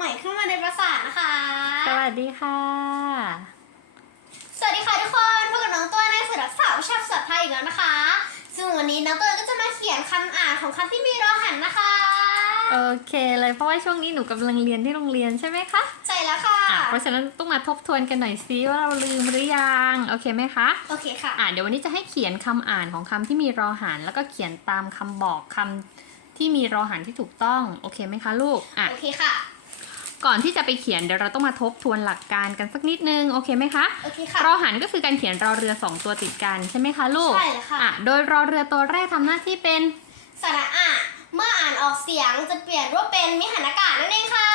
ใหม่ขึ้นมาในประสาทนะคะ สวัสดีค่ะ สวัสดีค่ะทุกคนพบกับน้องตัวในสื่อรักษาวิชาภาษาไทยอีกแล้วนะคะ ซึ่งวันนี้น้องตัวก็จะมาเขียนคำอ่านของคำที่มีรอหันนะคะ โอเคเลยเพราะว่าช่วงนี้หนูกำลังเรียนที่โรงเรียนใช่ไหมคะใช่แล้วค่ะ อะเพราะฉะนั้นต้องมาทบทวนกันหน่อยซิว่าเราลืมหรือยังโอเคไหมคะโอเคค่ะ อะเดี๋ยววันนี้จะให้เขียนคำอ่านของคำที่มีรอหันแล้วก็เขียนตามคำบอกคำที่มีรอหันที่ถูกต้องโอเคไหมคะลูกอะ โอเคค่ะ ก่อนที่จะไปเขียนเดี๋ยวเราต้องมาทบทวนหลักการกันสักนิดนึง โอเคไหมคะโอเคค่ะรอหันก็คือการเขียนรอเรือสองตัวติดกันใช่ไหมคะลูกใช่แล้วค่ะอะ โดยรอเรือตัวแรกทำหน้าที่เป็นสระอะเมื่ออ่านออกเสียงจะเปลี่ยนรูปเป็นมิหันอากาศนั่นเองค่ะ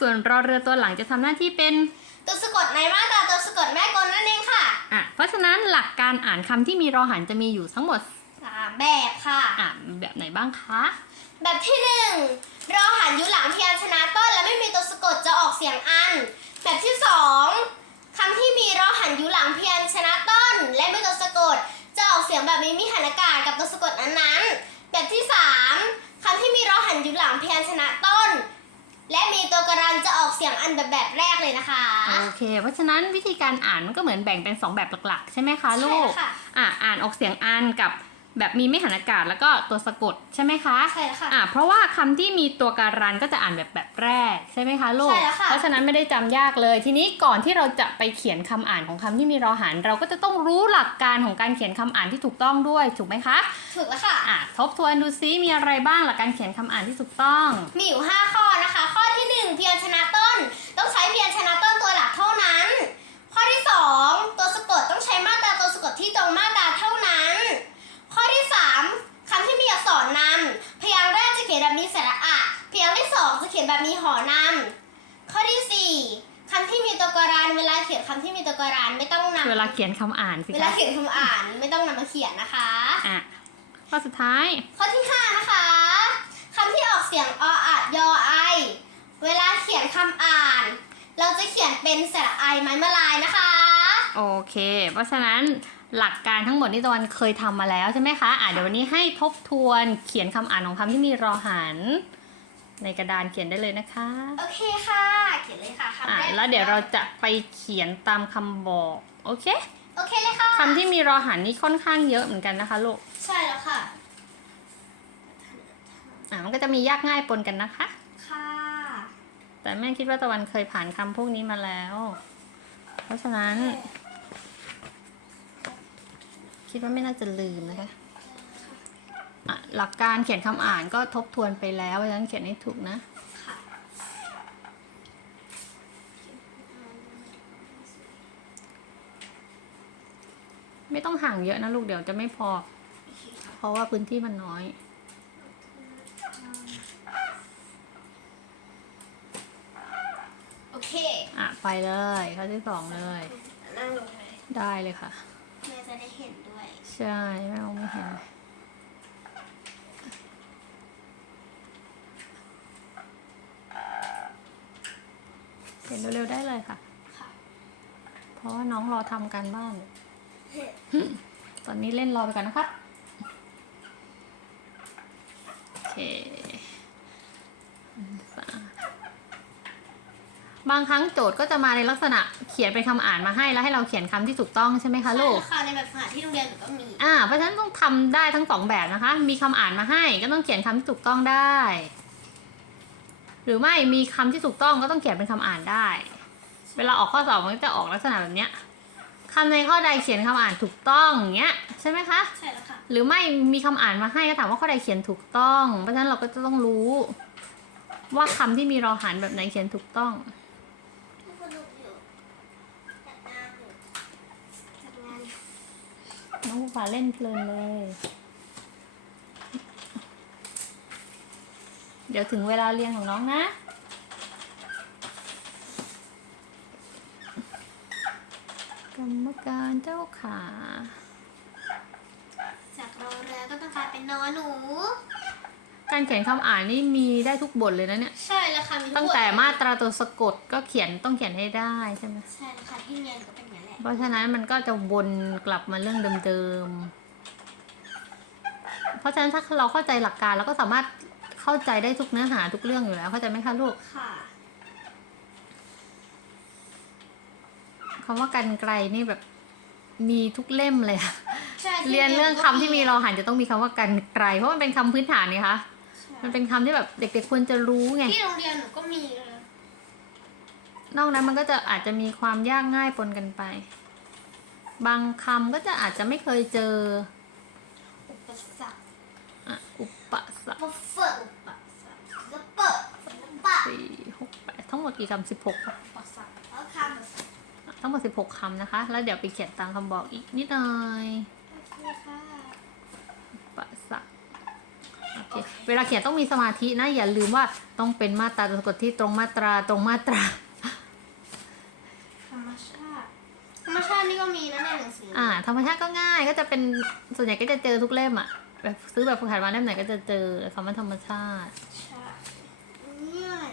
ส่วนรอเรือตัวหลังจะทำหน้าที่เป็น ตัวสะกดในมาตราตัวสะกดแม่กลนั่นเองค่ะอะเพราะฉะนั้นหลักการอ่านคำที่มีรอหันจะมีอยู่ทั้งหมดสามแบบค่ะอะแบบไหนบ้างคะแบบที่หนึ่ง เสียงอัน แบบที่สองคำที่มีรอหันอยู่หลังพยัญชนะต้น และไม่ตัวสะกด จะออกเสียงแบบมีมิหันอากาศกับตัวสะกดนั้นๆแบบที่สามคำที่มีรอหันอยู่หลังพยัญชนะต้น และมีตัวกรันจะออกเสียงอันแบบแบบแรกเลยนะคะ โอเค เพราะฉะนั้นวิธีการอ่านมันก็เหมือนแบ่งเป็น 2 แบบหลักๆ ใช่ไหมคะลูกใช่แล้วค่ะอะอ่านออกเสียงอันกับ แบบมีไม่หันอากาศแล้วก็ตัวสะกดใช่ไหมคะใช่แล้วค่ะอะเพราะว่าคำที่มีตัวการันก็จะอ่านแบบแบบแรกใช่ไหมคะลูกใช่แล้วค่ะเพราะฉะนั้นไม่ได้จำยากเลย ทีนี้ก่อนที่เราจะไปเขียนคำอ่านของคำที่มีรอหัน เราก็จะต้องรู้หลักการของการเขียนคำอ่านที่ถูกต้องด้วยถูกไหมคะถูกแล้วค่ะอะทบทวนดูซิมีอะไรบ้างหลักการเขียนคำอ่านที่ถูกต้อง มีอยู่ 5 ข้อนะคะ ข้อที่1พยัญชนะต้น ต้องใช้พยัญชนะต้นตัวหลักเท่านั้น ข้อที่ 2 ตัวสะกดต้องใช้มาตราตัวสะกดที่ตรงมาตราเท่านั้น ข้อที่ 3คำที่มีอัก ษรนำพยางค์แรกจะเขียนแบบมีสระอะพยางค์ที่2จะเขียนแบบมีหอนำข้อที่4คำที่มีตัวกรานเวลาเขียนคำที่มีตัวกรานไม่ต้องนำเวลาเขียนคำอ่านสิเวลาคะเขียนคำอ่านไม่ต้องนำมาเขียนนะคะอะข้อสุดท้าย ข้อที่5นะคะคำที่ออกเสียงออัดยอไอ เวลาเขียนคำอ่าน เราจะเขียนเป็นสระไอไม้มาลายนะคะ โอเค เพราะฉะนั้น หลักการทั้งหมดที่ตะวันเคยทำมาแล้วใช่ไหมคะอะเดี๋ยววันนี้ให้ทบทวนเขียนคำอ่านของคำที่มีรอหัน ในกระดานเขียนได้เลยนะคะ โอเคค่ะ เขียนเลยค่ะคำอะแรกแล้วเดี๋ยวเราจะไปเขียนตามคำบอกโอเคโอเคเลยค่ะคำที่มีรอหันนี่ค่อนข้างเยอะเหมือนกันนะคะลูกใช่แล้วค่ะอะมันก็จะมียากง่ายปนกันนะคะ ค่ะ แต่แม่คิดว่าตะวันเคยผ่านคำพวกนี้มาแล้ว เพราะฉะนั้น คิดว่าไม่น่าจะลืมนะคะอะหลักการเขียนคำอ่านก็ทบทวนไปแล้วเพราะฉะนั้นเขียนให้ถูกนะค่ะไม่ต้องห่างเยอะนะลูกเดี๋ยวจะไม่พอโอเคค่ะเพราะว่าพื้นที่มันน้อย โอเค อะ ไปเลยข้อที่สองเลย นั่งลงเลยได้เลยค่ะแม่ จะได้เห็นด้วย ใช่แม่มองไม่เห็นเขียนเร็วๆได้เลยค่ะ ค่ะ เพราะว่าน้องรอทำการบ้าน ตอนนี้เล่นรอไปก่อนนะครับ โอเค บางครั้งโจทย์ก็จะมาในลักษณะเขียนเป็นคำอ่านมาให้แล้วให้เราเขียนคำที่ถูกต้องใช่ไหมคะลูก ใช่แวค่ะในแบบฝึกหัดที่โรงเรียนหนูก็มี อ่า เพราะฉะนั้นต้องทำได้ทั้งสองแบบนะคะ มีคำอ่านมาให้ก็ต้องเขียนคำที่ถูกต้องได้ หรือไม่มีคำที่ถูกต้องก็ต้องเขียนเป็นคำอ่านได้ เวลาออกข้อสอบมันก็จะออกลักษณะแบบเนี้ยคำในข้อใดเขียนคำอ่านถูกต้องอย่างเงี้ยใช่ไหมคะ ใช่แล้วค่ะ หรือไม่มีคำอ่านมาให้ก็ถามว่าข้อใดเขียนถูกต้อง เพราะฉะนั้นเราก็จะต้องรู้ ว่าคำที่มีรอหันแบบไหนเขียนถูกต้อง สนุกอยู่จัดงานอยู่จัดงานอยู่ น้องภูฟ้าเล่นเพลินเลย เดี๋ยวถึงเวลาเรียนของน้องนะกรรมการเจ้าขา จากรอเรือก็ต้องกลายเป็นนอหนู การเขียนคำอ่านนี่มีได้ทุกบทเลยนะเนี่ย ใช่แล้วค่ะมีตั้งแต่มาตราตัวสะกดก็เขียนต้องเขียนให้ได้ใช่ไหมใช่แล้วค่ะที่เรียนก็เป็นอย่างนั้นแหละ เพราะฉะนั้นมันก็จะวนกลับมาเรื่องเดิมๆ เพราะฉะนั้นถ้าเราเข้าใจหลักการเราก็สามารถเข้าใจได้ทุกเนื้อหาทุกเรื่องอยู่แล้ว เข้าใจไหมคะลูกค่ะคำว่ากันไกลนี่แบบมีทุกเล่มเลยเรียนเรื่องคำที่มีเราหันจะต้องมีคำว่ากันไกล เพราะมันเป็นคำพื้นฐานนี่คะมันเป็นคำที่แบบเด็กๆควรจะรู้ไง ที่โรงเรียนหนูก็มีเลย นอกนั้นมันก็จะอาจจะมีความยากง่ายปนกันไป บางคำก็จะอาจจะไม่เคยเจอ อุปสรรคอะอุปสรรคบุฟเฟ่อุปสรรคแล้วเปิดปะสี่หกแปดทั้งหมดกี่คำสิบหกอุปสรรคแล้วคำทั้งหมดสิบหกคำนะคะ แล้วเดี๋ยวไปเขียนตามคำบอกอีกนิดหน่อยโอเคค่ะอุปสรรคโอเคเวลาเขียนต้องมีสมาธินะ อย่าลืมว่าต้องเป็นมาตราตัวสะกดที่ตรงมาตราตรงมาตรา ธรรมชาติ ธรรม ชาตินี่ก็มีนะในหนังสือออ่า ธรรมชาติก็ง่ายก็จะเป็นส่วนใหญ่ก็จะเจอทุกเล่มอะแบบซื้อแบบฝึกหัดมาเล่มไหนก็จะเจอคำว่าธรรมชาติใช่ง่าย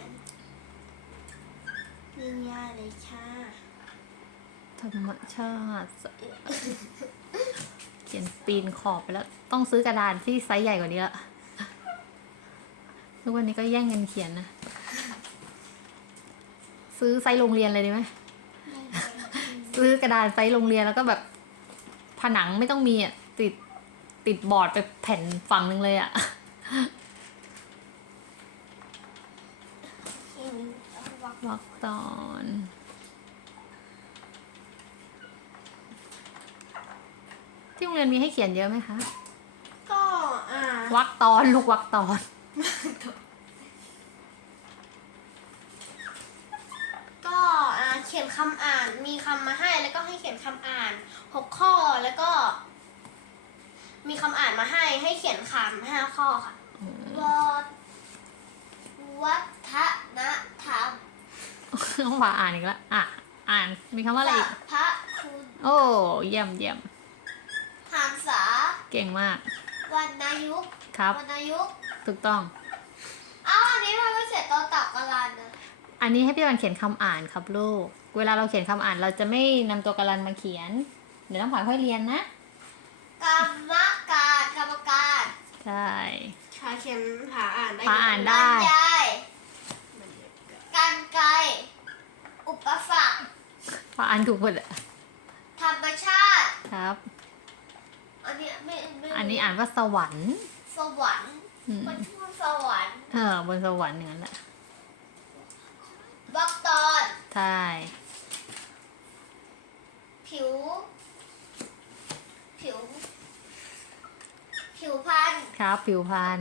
ง่ายเลยค่ะธรรมชาติ เขียนปีนขอบไปแล้ว ต้องซื้อกระดานที่ไซส์ใหญ่กว่านี้ละทุกวันนี้ก็แย่งกันเขียนนะ ซื้อไซส์โรงเรียนเลยดีไหม ซื้อกระดานไซส์โรงเรียนแล้วก็แบบผนังไม่ต้องมีอะติดติดบอร์ดไปแผ่นฝั่งหนึ่งเลยอะวักตอนที่โรงเรียนมีให้เขียนเยอะไหมคะ ก็อ่าวักตอนลูกวักตอน ก็อ่าเขียน คำอ่านมีคำมาให้แล้วก็ให้เขียนคำอ่านหกข้อแล้วก็ มีคำอ่านมาให้ให้เขียนคำห้าข้อค่ะวัดวัฒนธรรมต้องมาอ่านอีกแล้วอะอ่านมีคำว่าอะไรอีกพระคุณโอ้เยี่ยมเยี่ยมหางษาเก่งมากวรรณยุกต์ครับวรรณยุกต์ถูกต้อง เอ้าอันนี้มันไม่เสร็จตอนตักกะลันนะ อันนี้ให้พี่วันเขียนคำอ่านครับลูก เวลาเราเขียนคำอ่านเราจะไม่นำตัวการันมาเขียน เดี๋ยวน้ำขวัญค่อยเรียนนะกรรมการกรรมการใช่ชาเขียนผาอ่านได้ผาอ่านได้บรรยายกันไกรอุปสรรคพออ่านถูกหมดอะธรรมชาติครับ อันนี้ไม่ไม่อันนี้อ่านว่าสวรรค์ สวรรค์อืมมันชื่อสวรรค์เออบนสวรรค์อย่างนั้นแหละบักตอน ใช่ ผิว ผิว ผิวพันธุ์ ครับ ผิวพรรณ